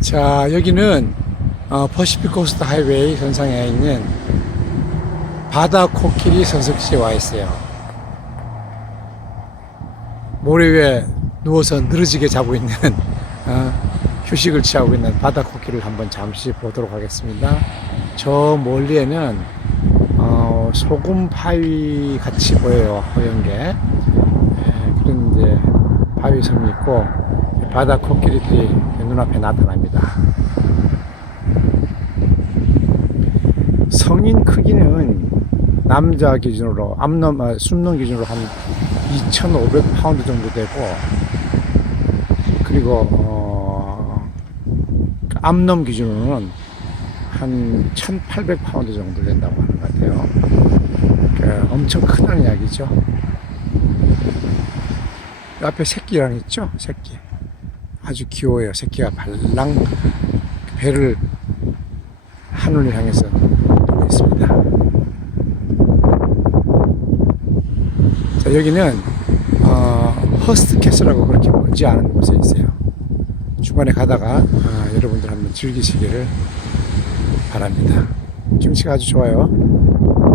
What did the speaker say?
자, 여기는 어, 퍼시픽 코스트 하이웨이 선상에 있는 바다 코끼리 선석지에 와 있어요. 모래 위에 누워서 늘어지게 자고 있는 어, 휴식을 취하고 있는 바다 코끼리를 한번 잠시 보도록 하겠습니다. 저 멀리에는 어, 소금 바위 같이 보여요. 허연게 예, 그런 이제 바위 섬이 있고 바다 코끼리들이 눈앞에 나타납니다. 성인 크기는 남자 기준으로 암놈 아, 순놈 기준으로 한 2,500파운드 정도 되고 그리고 어, 암놈 기준으로는 한 1,800파운드 정도 된다고 하는 것 같아요. 그 엄청 크다는 이야기죠. 앞에 새끼랑 있죠? 새끼. 아주 귀여워요. 새끼가 발랑 배를 하늘을 향해서 두고 있습니다. 자, 여기는 어, 허스트 캐슬하고 그렇게 멀지 않은 곳에 있어요. 주말에 가다가 아, 여러분들 한번 즐기시기를 바랍니다. 경치가 아주 좋아요.